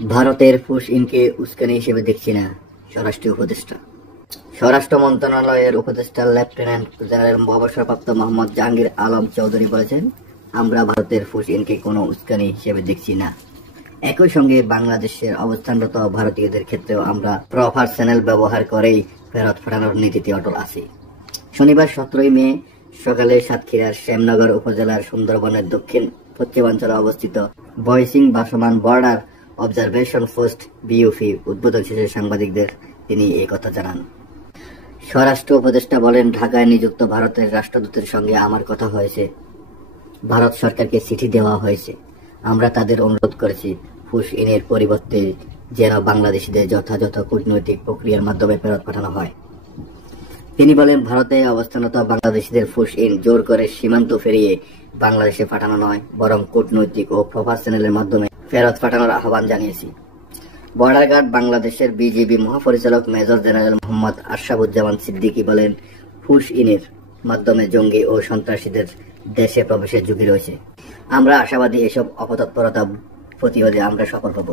ভারতের পুশ ইনকে উস্কানি হিসেবে দেখছি না, স্বরাষ্ট্র উপদেষ্টা। স্বরাষ্ট্র মন্ত্রণালয়ের উপদেষ্টা লেফটেন্যান্ট জেনারেল অবসরপ্রাপ্ত মোহাম্মদ জাহাঙ্গীর আলম চৌধুরী বলেছেন, আমরা ভারতের পুশ ইনকে কোনো উস্কানি হিসেবে দেখছি না। একই সঙ্গে বাংলাদেশের অবস্থানরত ভারতীয়দের ক্ষেত্রেও আমরা প্রপার চ্যানেল ব্যবহার করেই ফেরত পাঠানোর নীতিতে অটল আছি। শনিবার 17 মে সকালে সাতক্ষীরার শ্যামনগর উপজেলার সুন্দরবনের দক্ষিণ পশ্চিমাঞ্চলে অবস্থিত বয়সিং ভাসমান বর্ডার অবজারভেশন পোস্ট বিইউপি উদ্বোধন শেষে সাংবাদিকদের তিনি এই কথা জানান। স্বরাষ্ট্র উপদেষ্টা বলেন, ঢাকায় নিযুক্ত ভারতের রাষ্ট্রদূতের সঙ্গে আমার কথা হয়েছে। ভারত সরকারকে চিঠি দেওয়া হয়েছে। আমরা তাদের অনুরোধ করেছি পুশ ইনের পরিবর্তে যেন বাংলাদেশিদের যথাযথ কূটনৈতিক প্রক্রিয়ার মাধ্যমে ফেরত পাঠানো হয়। তিনি বলেন, ভারতে অবস্থানরত বাংলাদেশিদের পুশ ইন জোর করে সীমান্ত ফেরিয়ে বাংলাদেশে পাঠানো নয়, বরং কূটনৈতিক ও প্রপার চ্যানেলের মাধ্যমে ফেরত পাঠানোর আহ্বান জানিয়েছি। বর্ডার গার্ড বাংলাদেশের বিজিবি মহাপরিচালক মেজর জেনারেল মোহাম্মদ আশরাফুজ্জামান সিদ্দিকী বলেন, পুশ ইনের মাধ্যমে জঙ্গি ও সন্ত্রাসীদের দেশে প্রবেশের ঝুঁকি রয়েছে। আমরা আশাবাদী এসব অপতৎপরতা প্রতিরোধে আমরা সফল হব।